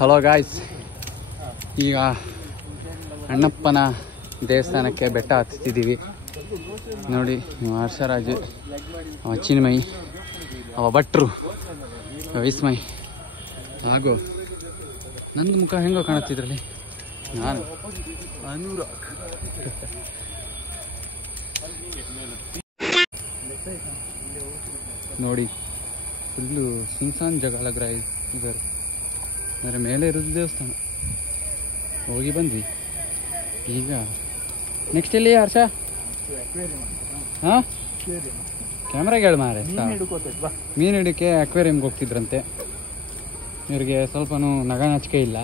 Hello guys, ಈಗ ಅಣ್ಣಪ್ಪನ ದೇವಸ್ಥಾನಕ್ಕೆ ಬೆಟ್ಟ ಹತ್ತಿದ್ದೀವಿ. ನೋಡಿ, ಹರ್ಷರಾಜ್, ಅವ ಚಿನ್ಮಯಿ, ಅವ ಭಟ್ರು, ವಿಸ್ಮಯ್, ಹಾಗೂ ನಂದು ಮುಖ ಹೆಂಗೋ ಕಾಣುತ್ತಿದ್ರಲ್ಲಿ, ನಾನು ಅನುರಾಗ್. ನೋಡಿ, ಫುಲ್ಲು ಸುನ್ಸಾನ್ ಜಾಗ ಲಗ್ರ ಇದ್ದಾರೆ. ಅಂದರೆ ಮೇಲೆ ಇರೋದು ದೇವಸ್ಥಾನ. ಹೋಗಿ ಬಂದ್ವಿ. ಈಗ ನೆಕ್ಸ್ಟ್ ಎಲ್ಲಿ ಹರ್ಷ? ಹಾಂ, ಕ್ಯಾಮ್ರಾಗೆ ಹೇಳಿ ಮಾರೆ. ಮೀನು ಹಿಡಿಕೆ ಅಕ್ವೇರಿಯಂಗೆ ಹೋಗ್ತಿದ್ರಂತೆ. ಇವ್ರಿಗೆ ಸ್ವಲ್ಪನೂ ನಗನಾಚಿಕೆ ಇಲ್ಲ.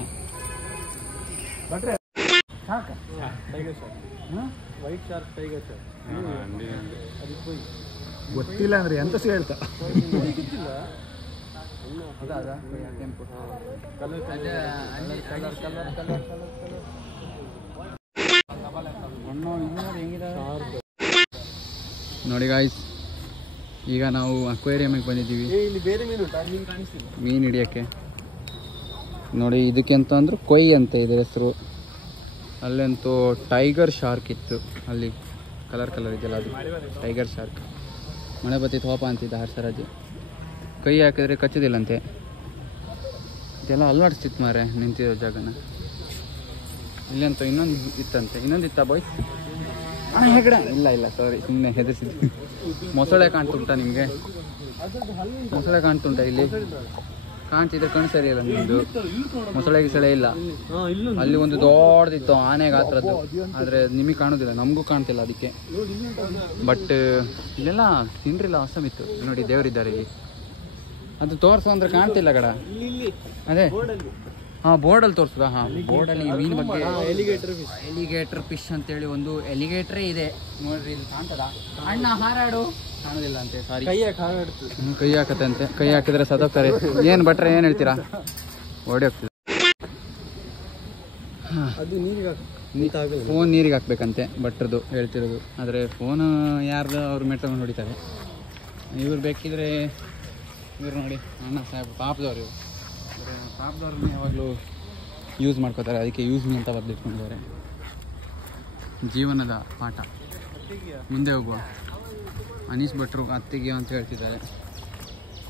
ವೈಟ್ ಶಾರ್ಕ್, ಟೈಗರ್ ಶಾರ್ಕ್ ಗೊತ್ತಿಲ್ಲ ಅಂದ್ರೆ ಎಂತ ಹೇಳ್ತಾ ನೋಡಿ ಗಾಯ್ಸ್, ಈಗ ನಾವು ಅಕ್ವೇರಿಯಮ್ಗೆ ಬಂದಿದ್ದೀವಿ ಮೀನು ಹಿಡಿಯೋಕ್ಕೆ. ನೋಡಿ, ಇದಕ್ಕೆ ಅಂತ ಅಂದ್ರೆ ಕೊಯ್ ಅಂತ ಇದೆ ಹೆಸರು. ಅಲ್ಲಂತೂ ಟೈಗರ್ ಶಾರ್ಕ್ ಇತ್ತು, ಅಲ್ಲಿ ಕಲರ್ ಇದೆಯಲ್ಲ, ಅದು ಟೈಗರ್ ಶಾರ್ಕ್. ಮಳೆ ಬತ್ತಿತ್ತು ಹೋಪ ಅಂತಿದ್ದ ಹರ್ಷರಾಜ್. ಕೈ ಹಾಕಿದ್ರೆ ಕಚ್ಚೋದಿಲ್ಲಂತೆ. ಇದೆಲ್ಲ ಅಲ್ಲಾಡಿಸ್ತಿತ್ತು ಮಾರೆ ನಿಂತಿರೋ ಜಾಗನ. ಇಲ್ಲಂತೂ ಇನ್ನೊಂದು ಇತ್ತಂತೆ. ಇನ್ನೊಂದು ಇತ್ತ ಬಾಯ್ಸ್? ಹೆಗಡ ಇಲ್ಲ ಸಾರಿ, ಸುಮ್ಮನೆ ಹೆದರ್ಸಿದ್ವಿ. ಮೊಸಳೆ ಕಾಣ್ತುಂಟ ನಿಮಗೆ? ಮೊಸಳೆ ಕಾಣ್ತುಂಟ ಇಲ್ಲಿ? ಕಾಣ್ತಿದ್ರೆ ಕಣ್ಣು ಸರಿ ಇಲ್ಲ ನಿಮ್ಮದು. ಮೊಸಳೆ ಗಿಸಳೆ ಇಲ್ಲ. ಅಲ್ಲಿ ಒಂದು ದೊಡ್ಡದಿತ್ತು ಆನೆ ಗಾತ್ರದ್ದು, ಆದರೆ ನಿಮಗೆ ಕಾಣೋದಿಲ್ಲ, ನಮಗೂ ಕಾಣ್ತಿಲ್ಲ ಅದಕ್ಕೆ. ಬಟ್ ಇಲ್ಲೆಲ್ಲ ತಿಂಡ್ರಿಲ್ಲ, ಅಸಮಿತ್ತು. ನೋಡಿ, ದೇವರಿದ್ದಾರೆ ಇಲ್ಲಿ. ಅದು ತೋರಿಸು ಅಂದ್ರೆ ಕಾಣ್ತಿಲ್ಲ ಕಡ. ಅದೇ ಹಾಂ, ಬೋರ್ಡಲ್ಲಿ ತೋರಿಸುದಾ? ಹಾಂ, ಬೋರ್ಡಲ್ಲಿ ಮೀನು ಬಗ್ಗೆ ಎಲಿಗೇಟರ್ ಫಿಶ್ ಅಂತೇಳಿ ಒಂದು ಎಲಿಗೇಟ್ರೇ ಇದೆ. ನೋಡ್ರಿ, ಇಲ್ಲಿ ಕಾಣ್ತದ? ಅಣ್ಣ ಹಾರಾಡು. ಕಾಣೋದಿಲ್ಲ ಅಂತೆ, ಸಾರಿ. ಕೈ ಹಾಕತ್ತಂತೆ. ಕೈ ಹಾಕಿದ್ರೆ ಸತ್ತೋಗ್ತಾರೆ. ಏನು ಭಟ್ರೆ, ಏನು ಹೇಳ್ತೀರಾ? ಓಡಿ ಹೋಗ್ತದೆ. ಫೋನ್ ನೀರಿಗೆ ಹಾಕ್ಬೇಕಂತೆ ಭಟ್ರದ್ದು ಹೇಳ್ತಿರೋದು. ಆದರೆ ಫೋನು ಯಾರ್ದು ಅವ್ರು ಮೆಟ್ಕೊಂಡು ಹೊಡಿತಾರೆ. ಇವ್ರು ಬೇಕಿದ್ರೆ ಇವ್ರು ನೋಡಿ, ಅಣ್ಣ ಸಾಹೇಬ್ ಪಾಪದವ್ರು. ಇವರು ಪಾಪದವ್ರನ್ನ ಯಾವಾಗಲೂ ಯೂಸ್ ಮಾಡ್ಕೋತಾರೆ, ಅದಕ್ಕೆ ಯೂಸ್ ಮೀ ಅಂತ ಬರೆದಿಟ್ಕೊಂಡಿದ್ದಾರೆ. ಜೀವನದ ಪಾಠ. ಮುಂದೆ ಹೋಗುವ. ಅನೀಶ್ ಭಟ್ರು ಅತ್ತಿಗೆ ಅಂತ ಹೇಳ್ತಿದ್ದಾರೆ.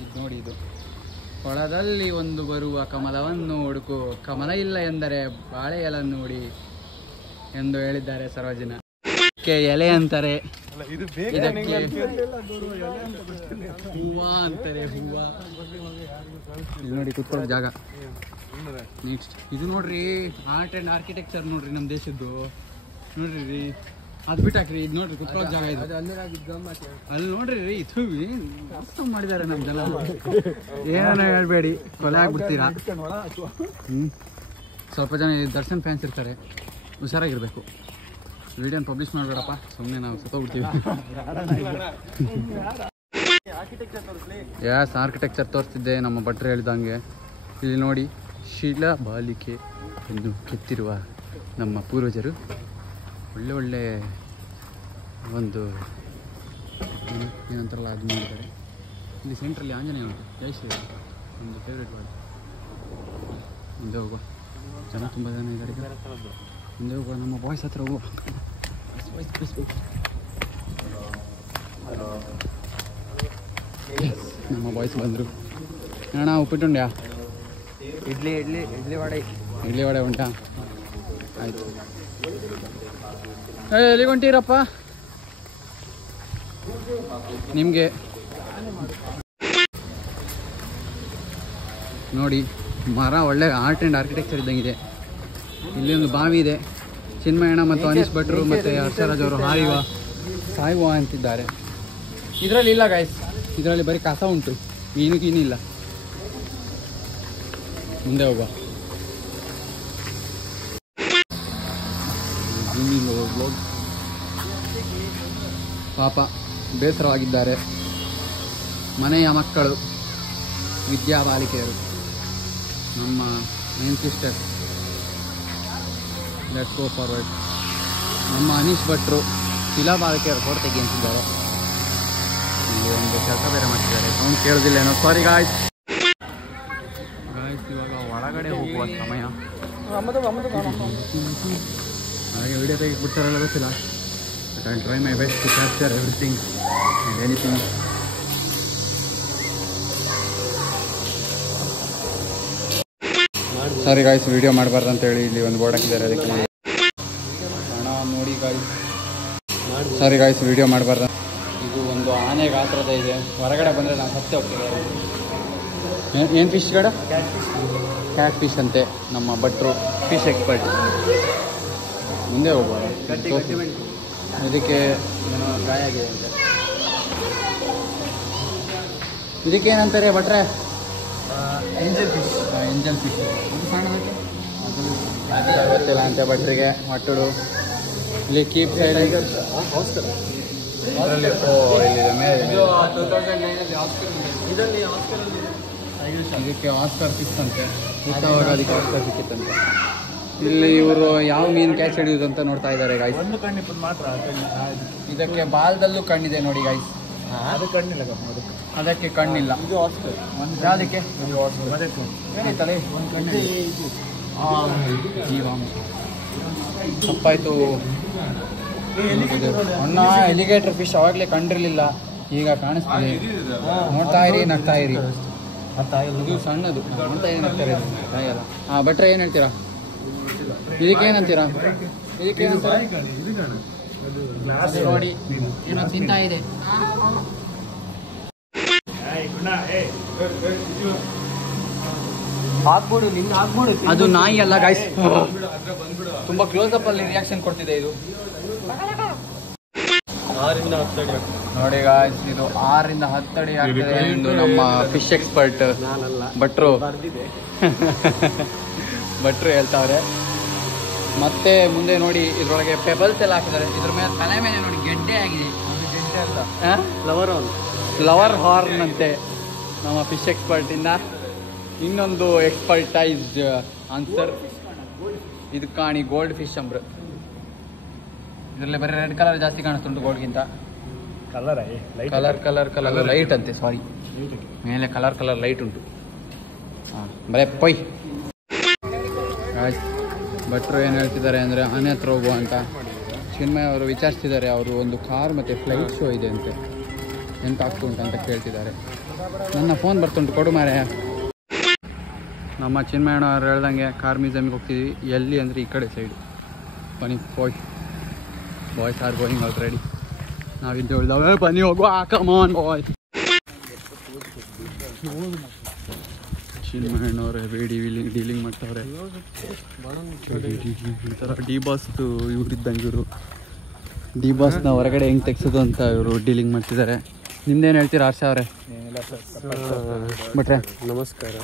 ಇದು ನೋಡಿ, ಇದು ಕೊಳದಲ್ಲಿ ಒಂದು ಬರುವ ಕಮಲವನ್ನು ಹುಡುಕು, ಕಮಲ ಇಲ್ಲ ಎಂದರೆ ಬಾಳೆ ಎಲೆ ನೋಡಿ ಎಂದು ಹೇಳಿದ್ದಾರೆ ಸರ್ವಜನ. ಎಲೆ ಅಂತಾರೆ, ಇದಕ್ಕೆ ಹೂವ ಅಂತಾರೆ, ಹೂವ. ಇದು ನೋಡಿ, ಕುತ್ಕೊಳ್ಳೋ ಜಾಗ. ನೆಕ್ಸ್ಟ್ ಇದು ನೋಡ್ರಿ, ಆರ್ಟ್ ಆ್ಯಂಡ್ ಆರ್ಕಿಟೆಕ್ಚರ್ ನೋಡ್ರಿ, ನಮ್ಮ ದೇಶದ್ದು. ನೋಡ್ರಿ ರೀ, ಅದು ಬಿಟ್ಟಾಕ್ರಿ. ಇದು ನೋಡ್ರಿ, ಕುತ್ಕೊಳ್ಳೋ ಜಾಗ ಇದು. ಅಲ್ಲಿ ನೋಡ್ರಿ ರೀ, ಇದು ಮಸ್ತ್ ಮಾಡಿದ್ದಾರೆ ನಮ್ಮ ಜನ. ಏನೋ ಹೇಳ್ಬೇಡಿ, ಕೊಲೆ ಆಗ್ಬಿಡ್ತೀರಾ. ಸ್ವಲ್ಪ ಜನ ದರ್ಶನ್ ಫ್ಯಾನ್ಸ್ ಇರ್ತಾರೆ, ಹುಷಾರಾಗಿರ್ಬೇಕು. ವಿಡಿಯೋನ ಪಬ್ಲಿಷ್ ಮಾಡಬೇಡಪ್ಪ, ಸುಮ್ಮನೆ ನಾವು ಸತ್ತೋಗ್ಬಿಡ್ತೀವಿ. ಯಾಸ್ ಆರ್ಕಿಟೆಕ್ಚರ್ ತೋರಿಸ್ತಿದ್ದೆ, ನಮ್ಮ ಭಟ್ರು ಹೇಳಿದಂಗೆ. ಇಲ್ಲಿ ನೋಡಿ, ಶಿಲಾ ಬಾಲಿಕೆ ಎಂದು ಕೆತ್ತಿರುವ ನಮ್ಮ ಪೂರ್ವಜರು ಒಳ್ಳೆ ಒಂದು ಏನಂತಾರಲ್ಲ ಅದು ಮಾಡಿದ್ದಾರೆ. ಇಲ್ಲಿ ಸೆಂಟ್ರಲ್ಲಿ ಆಂಜನೇಯ ಉಂಟು, ಜೈ ಶ್ರೀರಾಮ್, ಒಂದು ಫೇವ್ರೇಟ್ ವಾರ್ಡ್. ಮುಂದೆ ಹೋಗುವ, ಜನ ತುಂಬ ಜನ ಇದ್ದಾರೆ. ಮುಂದೆ ಹೋಗುವ, ನಮ್ಮ ಬಾಯ್ಸ್ ಹತ್ರ ಹೋಗುವ. ನಮ್ಮ ಬಾಯ್ಸ್ ಬಂದರು. ಅಣ್ಣ ಉಪ್ಪಿಟ್ಟುಂಡ್ಯಾ? ಇಡ್ಲಿ ವಡೆ ಉಂಟಾ? ಆಯಿತು. ಎಲ್ಲಿಗೆ ಹೊಂಟೀರಪ್ಪ? ನಿಮಗೆ ನೋಡಿ, ಮರ ಒಳ್ಳೆ ಆರ್ಟ್ ಆ್ಯಂಡ್ ಆರ್ಕಿಟೆಕ್ಚರ್ ಇದ್ದಂಗಿದೆ. ಇಲ್ಲಿ ಒಂದು ಬಾವಿ ಇದೆ. ಚಿನ್ಮಯಣ್ಣ ಮತ್ತು ಅನೀಶ್ ಭಟ್ರು ಮತ್ತು ಹರ್ಷರಾಜ್ ಅವರು ಸಾಯುವ ಅಂತಿದ್ದಾರೆ. ಇದರಲ್ಲಿ ಇಲ್ಲ ಗಾಯ್ಸ್, ಇದರಲ್ಲಿ ಬರೀ ಕಸ ಉಂಟು, ಮೀನು ಇಲ್ಲ. ಮುಂದೆ ಹೋಗುವ. ಪಾಪ ಬೇಸರವಾಗಿದ್ದಾರೆ ಮನೆಯ ಮಕ್ಕಳು, ವಿದ್ಯಾಬಾಲಿಕೆಯರು. ನಮ್ಮ 9 ಸಿಸ್ಟರ್ ಲೆಟ್ಸ್ ಗೋ ಫಾರ್ವರ್ಡ್. ನಮ್ಮ ಅನೀಶ್ ಭಟ್ರು ಶಿಲಾಬಾಲಕ್ಕೆ ಫೋಟೋ ತೆಗಿ ಅಂತಿದ್ದಾರೆ. ಇಲ್ಲಿ ಒಂದು ಕೆಲಸ ಬೇರೆ ಮಾಡ್ತಿದ್ದಾರೆ, ಸೌಂಡ್ ಕೇಳೋದಿಲ್ಲ ಏನೋ, ಸಾರಿ ಗಾಯ್ಸ್. ಇವಾಗ ಒಳಗಡೆ ಹೋಗುವ ಸಮಯ. ಹಾಗೆ ವಿಡಿಯೋ ತೆಗಿಬಿಡ್ತಾರಲ್ಲ ಗೊತ್ತಿಲ್ಲ. But I try my best to capture everything and anything. Sorry guys, video ಮಾಡಬಾರ್ದು ಅಂತೇಳಿ ಇಲ್ಲಿ ಒಂದು ಬೋರ್ಡ್ ಹಾಕಿದ್ದಾರೆ, ಅದಕ್ಕೆ ನೋಡಿ ಹಣ ನೋಡಿ ಗಾಯ್ಸ್. ಸಾರಿ ಗಾಯ್ಸ್, ವಿಡಿಯೋ ಮಾಡಬಾರ್ದು. ಇದು ಒಂದು ಆನೆ ಗಾತ್ರದ ಇದೆ, ಹೊರಗಡೆ ಬಂದರೆ ನಾವು ಸತ್ತೇ ಹೋಗ್ತಿದ್ದಾರೆ. ಏನು ಫಿಶ್ ಗಡ? ಕ್ಯಾಟ್ ಫಿಶ್ ಅಂತೆ. ನಮ್ಮ ಭಟ್ರು ಫಿಶ್ ಎಕ್ಸ್ಪರ್ಟ್. ಮುಂದೆ ಹೋಗ್ಬೋದು. ಇದಕ್ಕೆ ಏನೋ ಗಾಯ ಆಗಿದೆ ಅಂತೆ. ಇದಕ್ಕೆ ಏನಂತಾರೆ ಭಟ್ರೆ? Angel fish. Angel fish. ಇದು ಸಣ್ಣದಕ್ಕೆ ಗೊತ್ತಿಲ್ಲ ಅಂತೆ ಭಟ್ರಿಗೆ. ಮಟ್ಟಳು ಇಲ್ಲಿ ಕೀಪ್ ಸೈಡ್ ಇದಕ್ಕೆ ಆಸ್ಕರ್ ಸಿಕ್ತಂತೆ. ಹುಟ್ಟವಾಗ ಅದಕ್ಕೆ ಆಸ್ಕರ್ ಸಿಕ್ಕಿತ್ತಂತೆ. ಇಲ್ಲಿ ಇವರು ಯಾವ ಮೀನು ಕ್ಯಾಚ್ ಹಿಡಿಯೋದು ಅಂತ ನೋಡ್ತಾ ಇದ್ದಾರೆ ಗಾಯ್ಸ್. ಇದಕ್ಕೆ ಬಾಲ್ದಲ್ಲೂ ಕಣ್ಣಿದೆ ನೋಡಿ ಗಾಯ್ಸ್. ಅದಕ್ಕೆ ಕಣ್ಣಿಲ್ಲ. ಯಾವುದಕ್ಕೆ ಏನಿತ್ತಲ್ಲ ಜೀವಾಂಶ ತಪ್ಪಾಯ್ತು. ಅಣ್ಣ ಎಲಿಗೇಟರ್ ಫಿಶ್ ಅವಾಗಲೇ ಕಂಡಿರಲಿಲ್ಲ, ಈಗ ಕಾಣಿಸ್ತಿದೆ. ನೋಡ್ತಾ ಇರಿ, ನಗ್ತಾ ಇರಿ. ಇದು ಸಣ್ಣದು, ನೋಡ್ತಾ ಇರಿ, ನಗ್ತಾ ಇರಿ. ತಾಯಲ್ಲ. ಹಾಂ ಭಟ್ರೆ ಏನು ಹೇಳ್ತೀರಾ? ಇದಕ್ಕೇನಂತೀರಾ? ಇದಕ್ಕೇನಂತೀರಾ ನೋಡಿ, ಏನೋ ತಿಂತಾ ಇದೆ. ಅದು ನಾಯಿ ಅಲ್ಲ ಗಾಯ್ಸ್, ತುಂಬಾ ಕ್ಲೋಸ್ ಅಪ್ ಅಲ್ಲಿ ರಿಯಾಕ್ಷನ್ ಕೊಡ್ತಿದೆ ಇದು. ನೋಡಿ ಗಾಯ್ಸ್, ಇದು 6 ರಿಂದ 10 ಅಡಿ ಆಗ್ತದೆ ಎಂದು ನಮ್ಮ ಫಿಶ್ ಎಕ್ಸ್ಪರ್ಟ್ ಭಟ್ರು ಹೇಳ್ತಾವ್ರೆ. ಮತ್ತೆ ಮುಂದೆ ನೋಡಿ, ಇದ್ರೊಳಗೆ ಪೆಬಲ್ಸ್ ಎಲ್ಲ ಹಾಕಿದ್ದಾರೆ. ಇದ್ರ ಮೇಲೆ ತಲೆ ಮೇಲೆ ನೋಡಿ ಗೆಡ್ಡೆ ಆಗಿದೆ. ಫ್ಲವರ್ ಹಾರ್ನ್ ಅಂತೆ ನಮ್ಮ ಫಿಶ್ ಎಕ್ಸ್ಪರ್ಟ್ ಇಂದ. ಇನ್ನೊಂದು ಎಕ್ಸ್ಪರ್ಟೈಸ್ಡ್ ಆನ್ಸರ್. ಇದು ಕಾಣಿ ಗೋಲ್ಡ್ ಫಿಶ್ ಅಂಬ್ರು. ಇದರಲ್ಲಿ ಬರೀ ರೆಡ್ ಕಲರ್ ಜಾಸ್ತಿ ಕಾಣಿಸ್ತುಂಟು ಗೋಲ್ಡ್ಗಿಂತ. ಕಲರ್ ಲೈಟ್ ಅಂತೆ, ಸಾರಿ, ಮೇಲೆ ಕಲರ್ ಲೈಟ್ ಉಂಟು. ಹಾಂ, ಬರೇ ಪೊಯ್. ಭಟ್ರು ಏನು ಹೇಳ್ತಿದ್ದಾರೆ ಅಂದರೆ ಆನೆ ಹತ್ರ ಹೋಗುವ ಅಂತ. ಚಿನ್ಮಯ್ ಅವರು ವಿಚಾರಿಸ್ತಿದ್ದಾರೆ. ಅವರು ಒಂದು ಕಾರ್ ಮತ್ತು ಫ್ಲೈಟ್ ಶೋ ಇದೆ ಅಂತೆ, ಎಂತ ಆಗ್ತು ಅಂತ ಕೇಳ್ತಿದ್ದಾರೆ. ನನ್ನ ಫೋನ್ ಬರ್ತುಂಟು, ಕೊಡು ಮಾರೆ. ನಮ್ಮ ಚಿನ್ಮಯಣ್ಣ ಅವ್ರು ಹೇಳ್ದಂಗೆ ಕಾರ್ ಮ್ಯೂಸಿಯಮ್ಗೆ ಹೋಗ್ತಿದ್ವಿ. ಎಲ್ಲಿ ಅಂದರೆ ಈ ಕಡೆ ಸೈಡು. ಬನ್ನಿ ಬಾಯ್ಸ್ ಆರ್ ಗೋಯಿಂಗ್ ಆಲ್ರೆಡಿ. ನಾವಿದ್ದು ಹೇಳ್ದವೆ ಬನ್ನಿ ಹೋಗುವ, ಕಮಾನ್ ಬಾಯ್. ಚಿನ್ಮಯಣ್ಣವ್ರೆ ಡೀಲಿಂಗ್ ಮಾಡ್ತಾವ್ರೆ. ಈ ಥರ ಡಿ ಬಾಸ್ದು ಇವರಿದ್ದಂಗೆ ಇವರು. ಡಿ ಬಾಸ್ನ ಹೊರಗಡೆ ಹೆಂಗೆ ತೆಗ್ಸೋದು ಅಂತ ಇವರು ಡೀಲಿಂಗ್ ಮಾಡ್ತಿದ್ದಾರೆ. ನಿಮ್ದೇನು ಹೇಳ್ತೀರಾ ಹರ್ಷ ಅವರೇ? ಭಟ್ರೆ ನಮಸ್ಕಾರ.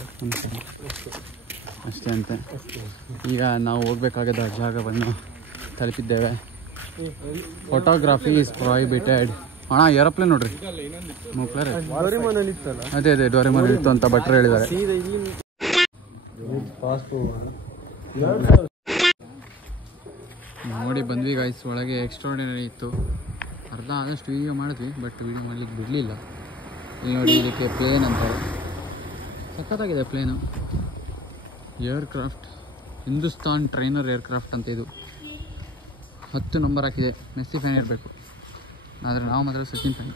ಅಷ್ಟೇ ಅಂತೆ. ಈಗ ನಾವು ಹೋಗ್ಬೇಕಾಗದ ಜಾಗವನ್ನು ತಲುಪಿದ್ದೇವೆ. Photography is prohibited. ಅಣ್ಣ ಏರೋಪ್ಲೇನ್ ನೋಡ್ರಿ, ಅದೇ ಡೋರೆಮಾನ್ ಇತ್ತು ಅಂತ ಭಟ್ರು ಹೇಳಿದ್ದಾರೆ. ನೋಡಿ ಬಂದ್ವಿ ಗಾಯ್ಸ್. ಒಳಗೆ ಎಕ್ಸ್ಟ್ರಾರ್ಡಿನರಿ ಇತ್ತು. ಅರ್ಧ ಆದಷ್ಟು ವೀಡಿಯೋ ಮಾಡಿದ್ವಿ, ಬಟ್ ವೀಡಿಯೋ ಮಾಡ್ಲಿಕ್ಕೆ ಬಿಡಲಿಲ್ಲ. ಇಲ್ಲಿ ನೋಡಿ, ಇದಕ್ಕೆ ಪ್ಲೇನ್ ಅಂತಾರೆ. ಸಖತ್ತಾಗಿದೆ plain. Aircraft Hindustan trainer aircraft ಅಂತ. ಇದು 10 ನಂಬರ್ ಹಾಕಿದೆ. ಮೆಸ್ಸಿ ಫ್ಯಾನ್ ಇರಬೇಕು, ಆದರೆ ನಾವು ಮಾತ್ರ ಸಚಿನ್ ಫ್ಯಾನ್.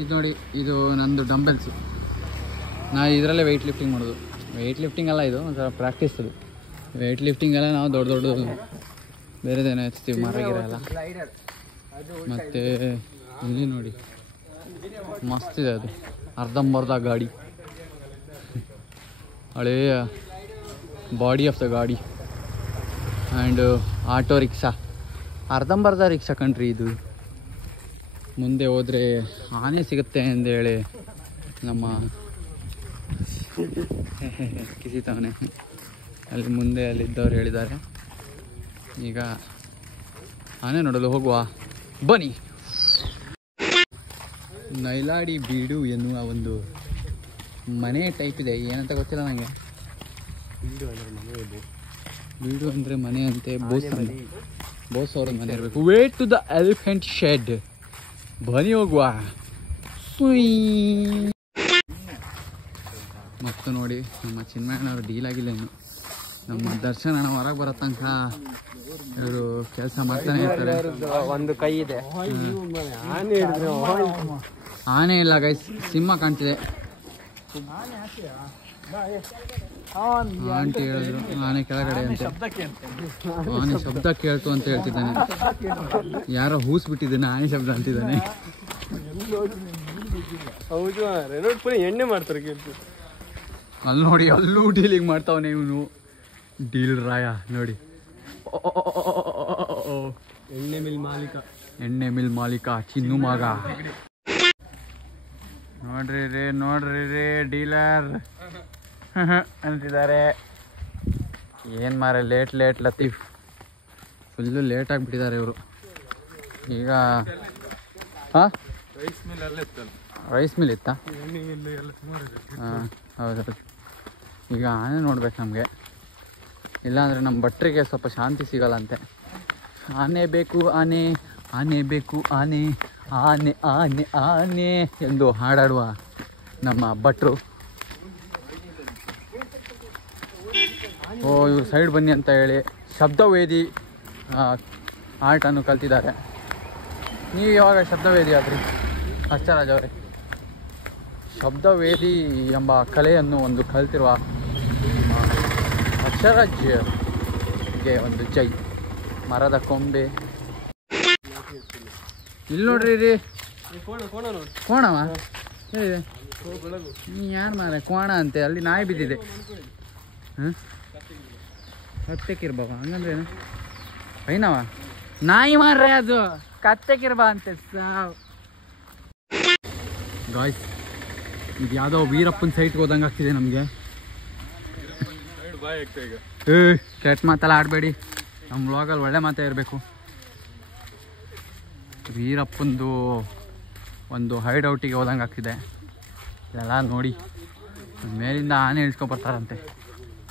ಇದು ನೋಡಿ, ಇದು ನಂದು ಡಂಬೆಲ್ಸು. ನಾನು ಇದರಲ್ಲೇ ವೆಯ್ಟ್ ಲಿಫ್ಟಿಂಗ್ ಮಾಡೋದು. ವೆಯ್ಟ್ ಲಿಫ್ಟಿಂಗ್ ಅಲ್ಲ, ಇದು ಒಂಥರ ಪ್ರಾಕ್ಟೀಸ್. ಅದು ವೆಯ್ಟ್ ಲಿಫ್ಟಿಂಗೆಲ್ಲ ನಾವು ದೊಡ್ಡ ಬೇರೆದೇನೋ ಎತ್ತೀವಿ, ಮರಗಿರ ಎಲ್ಲ. ಮತ್ತು ಇಲ್ಲಿ ನೋಡಿ, ಮಸ್ತಿದೆ ಅದು. ಅರ್ಧಂಬರ್ಧ ಗಾಡಿ, ಹಳೆಯ ಬಾಡಿ ಆಫ್ ದ ಗಾಡಿ. ಆ್ಯಂಡ್ ಆಟೋ ರಿಕ್ಷಾ, ಅರ್ಧಂಬರ್ಧ ರಿಕ್ಷಾ ಕಂಡ್ರಿ ಇದು. ಮುಂದೆ ಹೋದರೆ ಆನೆ ಸಿಗುತ್ತೆ ಅಂದೇಳಿ ನಮ್ಮ ಕಿಸಿತವನೆ ಅಲ್ಲಿ ಮುಂದೆ ಅಲ್ಲಿದ್ದವ್ರು ಹೇಳಿದ್ದಾರೆ. ಈಗ ಆನೆ ನೋಡಲು ಹೋಗುವ, ಬನ್ನಿ. ನೈಲಾಡಿ ಬೀಡು ಎನ್ನುವ ಒಂದು ಮನೆ ಟೈಪ್ ಇದೆ, ಏನಂತ ಗೊತ್ತಿಲ್ಲ ನನಗೆ. ಬೀಡು ಅಂದರೆ ಮನೆ ಅಂತೆ. ಬೋಸ್ ಅವ್ರ ಮನೆ ಇರಬೇಕು. Wait to the elephant shed. ಬನ್ನಿ ಹೋಗುವ. ಮತ್ತು ನೋಡಿ ನಮ್ಮ ಚಿನ್ಮಯ್ಯನವ್ರು ಡೀಲ್ ಆಗಿಲ್ಲ ಇನ್ನು. ನಮ್ಮ ದರ್ಶನ ಅಣ್ಣ ಹೊರಗೆ ಬರೋ ತನಕ ಇವರು ಕೆಲಸ ಮಾಡ್ತಾನೆ ಇರ್ತಾರೆ. ಒಂದು ಕೈ ಇದೆ. ಆನೆ ಇಲ್ಲ ಗೈಸ್, ಸಿಂಹ ಕಾಣ್ತಿದೆ. ಆಂಟಿ ಹೇಳಿದ್ರು ಆನೆ ಕೆಳಗಡೆ ಅಂತೆ. ಆನೆ ಶಬ್ದ ಕೇಳ್ತು ಅಂತ ಹೇಳ್ತಿದ್ದಾನೆ. ಯಾರೋ ಹೂಸ್ಬಿಟ್ಟಿದ್ದಾನೆ, ಆನೆ ಶಬ್ದ ಅಂತಿದ್ದಾನೆ. ಹೌದು, ಎಣ್ಣೆ ಮಾಡ್ತಾರೆ. ಅಲ್ಲಿ ನೋಡಿ, ಅಲ್ಲೂ ಡೀಲಿಂಗ್ ಮಾಡ್ತಾವನೆ ಇವನು. ಡೀಲ್ ರಾಯ ನೋಡಿ. ಎಣ್ಣೆ ಮಿಲ್ ಮಾಲೀಕ ಚಿನ್ನು ಮಗ. ನೋಡ್ರಿ ರೇ ಡೀಲರ್ ಅಂತಿದ್ದಾರೆ. ಏನು ಮಾರೆ ಲೇಟ್ ಲತೀಫ್, ಫುಲ್ಲು ಲೇಟ್ ಆಗಿಬಿಟ್ಟಿದ್ದಾರೆ ಇವರು. ಈಗ ಹಾಂ ರೈಸ್ ಮಿಲ್ ಇತ್ತಾ? ಹಾಂ ಹೌದು. ಈಗ ಆನೆ ನೋಡ್ಬೇಕು ನಮಗೆ, ಇಲ್ಲಾಂದರೆ ನಮ್ಮ ಭಟ್ರಿಗೆ ಸ್ವಲ್ಪ ಶಾಂತಿ ಸಿಗಲ್ಲಂತೆ. ಆನೆ ಬೇಕು ಆನೆ, ಆನೆ ಬೇಕು ಆನೆ, ಆನೆ ಆನೆ ಆನೆ ಎಂದು ಹಾಡಾಡುವ ನಮ್ಮ ಭಟ್ರು. ಇವ್ರು ಸೈಡ್ ಬನ್ನಿ ಅಂತ ಹೇಳಿ ಶಬ್ದವೇದಿ ಆರ್ಟನ್ನು ಕಲ್ತಿದ್ದಾರೆ. ನೀವು ಯಾವಾಗ ಶಬ್ದವೇದಿ ಆದ್ರಿ ಹರ್ಷರಾಜ್ ಅವರೇ? ಶಬ್ದವೇದಿ ಎಂಬ ಕಲೆಯನ್ನು ಒಂದು ಕಲ್ತಿರುವ ಹರ್ಷರಾಜ್ಗೆ ಒಂದು ಜೈ. ಮರದ ಕೊಂಬೆ ಇಲ್ಲಿ ನೋಡ್ರಿ ರೀ. ಕೋಣವ ಹೇಳಿದೆ ನೀ ಯಾರು ಮಾರ ಕೋಣ ಅಂತೆ. ಅಲ್ಲಿ ನಾಯಿ ಬಿದ್ದಿದೆ. ಹ್ಞೂ ಕತ್ತೆಕಿರ್ಬವ ಹಂಗಂದ್ರೆ ಏನು? ಐನವ ನಾಯಿ ಮಾರ್ರೆ, ಅದು ಕತ್ತೆಕಿರ್ಬ ಅಂತೆ. ಸಾವು ಗಾಯ್ಸ್, ಇದು ಯಾವುದೋ ವೀರಪ್ಪನ ಸೈಟ್ಗೆ ಹೋದಂಗೆ ಆಗ್ತಿದೆ ನಮಗೆ. ಕೆಟ್ಟ ಮಾತೆಲ್ಲ ಆಡಬೇಡಿ, ನಮ್ಮ ವ್ಲಾಗಲ್ಲಿ ಒಳ್ಳೆ ಮಾತೇ ಇರಬೇಕು. ವೀರಪ್ಪಂದು ಒಂದು ಹೈಡ್ ಔಟಿಗೆ ಹೋದಂಗೆ ಆಗ್ತಿದೆ. ಇದೆಲ್ಲ ನೋಡಿ ಮೇಲಿಂದ ಆನೆ ಇಳಿಸ್ಕೊಬರ್ತಾರಂತೆ.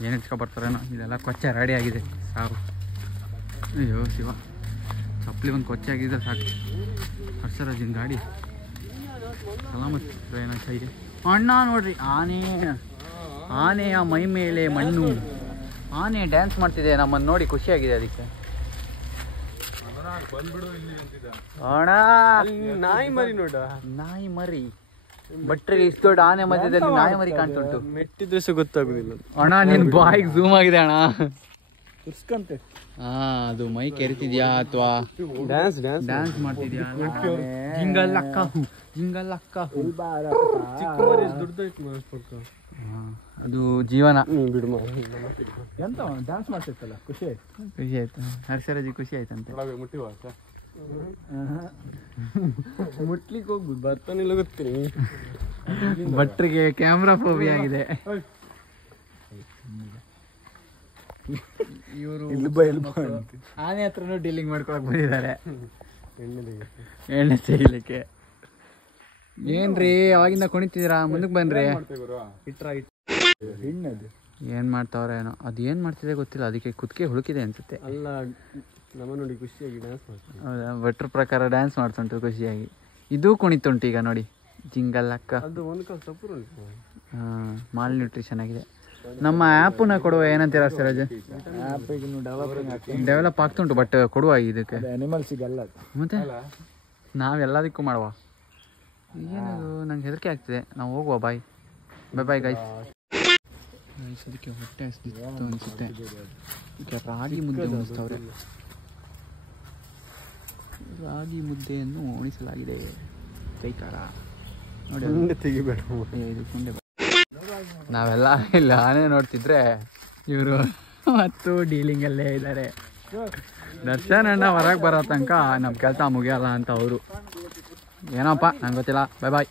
ಏನು ಇಳಿಸ್ಕೊಬರ್ತಾರೇನೋ. ಇದೆಲ್ಲ ಕೊಚ್ಚೆ ರೆಡಿ ಆಗಿದೆ. ಸಾರು ಅಯ್ಯೋ ಶಿವ, ಚಪ್ಪಲಿ ಒಂದು ಕೊಚ್ಚೆ ಆಗಿದ್ರೆ ಸಾಕು. ಹರ್ಷರಾಜಿನ ಗಾಡಿ ಸಲಾಮತ್ ಪ್ರಯಾಣ ಕೈಗೆ. ಅಣ್ಣ ನೋಡ್ರಿ, ಆನೆಯ ಮೈ ಮೇಲೆ ಮಣ್ಣು. ಆನೆ ಡ್ಯಾನ್ಸ್ ಮಾಡ್ತಿದೆ, ನಮ್ಮನ್ನು ನೋಡಿ ಖುಷಿಯಾಗಿದೆ ಅದಕ್ಕೆ. ಅಣ್ಣ ನಾಯಿ ಮರಿ ನೋಡ, ನಾಯಿ ಮರಿ. ಭಟ್ರಿಗೆ ಇಷ್ಟು ದೊಡ್ಡ ಆನೆ ಮಧ್ಯದಲ್ಲಿ ನಾಯಿ ಮರಿ ಕಾಣ್ತುಂಟು. ಮೆಟ್ಟಿದ್ರೆ ಸಹ ಗೊತ್ತಾಗುದಿಲ್ಲ. ಅಣ್ಣ ನಿನ್ ಬಾಯಿಗೆ ಝೂಮ್ ಆಗಿದೆ ಅಣ್ಣ. ಹಾ, ಅದು ಮೈ ಕೆರಿತಿದ್ಯಾ ಅಥವಾ ಡ್ಯಾನ್ಸ್ ಮಾಡ್ತಿದ್ಯಾ? ಅದು ಜೀವನ. ಎಂತ ಡ್ಯಾನ್ಸ್ ಮಾಡ್ತಿರ್ತಲ್ಲ, ಖುಷಿ ಆಯ್ತು. ಹರ್ಷರಾಜಿ ಖುಷಿ ಆಯ್ತಂತೆ. ಮುಟ್ಲಿಕ್ಕೆ ಹೋಗ್ಬೋದು, ಬರ್ತಾನಿಲ್ಲ ಗೊತ್ತೀನಿ. ಭಟ್ರಿಗೆ ಕ್ಯಾಮ್ರಾ ಫೋಬಿ ಆಗಿದೆ. ಇವರು ಆನೆ ಹತ್ರನೂ ಡೀಲಿಂಗ್ ಮಾಡ್ಕೊಳಕ್ ಬಂದಿದ್ದಾರೆ ಎಣ್ಣೆ ತೆಗಿಲಿಕ್ಕೆ. ಏನ್ರಿ ಅವಾಗಿಂದ ಕುಣಿತಿದ್ದೀರಾ? ಮುಂದಕ್ಕೆ ಬನ್ರಿ. ಏನ್ ಮಾಡ್ತಾವ್ರ ಏನೋ, ಅದು ಏನ್ ಮಾಡ್ತಿದೆ ಗೊತ್ತಿಲ್ಲ. ಅದಕ್ಕೆ ಕುತ್ತಿಗೆ ಹುಡುಕಿದೆ ಅನ್ಸುತ್ತೆ. ಅಲ್ಲ, ನಮ್ಮ ನೋಡಿ ಖುಷಿಯಾಗಿ ಡ್ಯಾನ್ಸ್ ಮಾಡ್ತಾರೆ. ಹೌದಾ? ಭಟ್ರ ಪ್ರಕಾರ ಡ್ಯಾನ್ಸ್ ಮಾಡ್ತುಂಟು ಖುಷಿಯಾಗಿ. ಇದು ಕುಣಿತುಂಟು ಈಗ ನೋಡಿ, ಜಿಂಗಲ್ಲಕ್ಕ. ಅದು ಒಂದು ಕಾಲ ಸಪೂರ್ ಉಂಟು. ಮಾಲ್ ನ್ಯೂಟ್ರಿಷನ್ ಆಗಿದೆ. ನಮ್ಮ ಆ್ಯಪನ್ನ ಕೊಡುವ ಏನಂತೀರ ಸರೋಜ್? ಡೆವಲಪ್ ಆಗ್ತುಂಟು, ಬಟ್ ಕೊಡುವ ಇದಕ್ಕೆ ಅನಿಮಲ್ಸಿಗೆಲ್ಲ. ಮತ್ತೆ ನಾವೆಲ್ಲದಕ್ಕೂ ಮಾಡುವ. ಏನದು ನಂಗೆ ಹೆದರಿಕೆ ಆಗ್ತಿದೆ. ನಾವು ಹೋಗುವ. ಬಾಯ್ ಬಾಯ್ ಗೈಸ್. ಅದಕ್ಕೆ ಹೊಟ್ಟೆ ಹಸಿದಿತ್ತು ಅನಿಸುತ್ತೆ. ಈಗ ರಾಗಿ ಮುದ್ದೆ ಉಣಿಸ್ತವ್ರೆ. ರಾಗಿ ಮುದ್ದೆಯನ್ನು ಉಣಿಸಲಾಗಿದೆ. ಕೈಕಾರ ನೋಡಿ, ತೆಗಿಬೇಡ. ಇದು ಕುಂಡೆ. ನಾವೆಲ್ಲ ಇಲ್ಲ ಆನೆ ನೋಡ್ತಿದ್ರೆ ಇವರು ಮತ್ತು ಡೀಲಿಂಗಲ್ಲೇ ಇದ್ದಾರೆ. ದರ್ಶನ್ ಅಣ್ಣ ಹೊರಗೆ ಬರೋ ತನಕ ನಮ್ಮ ಕೆಲಸ ಮುಗಿಯಲ್ಲ ಅಂತ ಅವರು. ಏನಪ್ಪ ನಂಗೆ ಗೊತ್ತಿಲ್ಲ. ಬಾಯ್ ಬಾಯ್.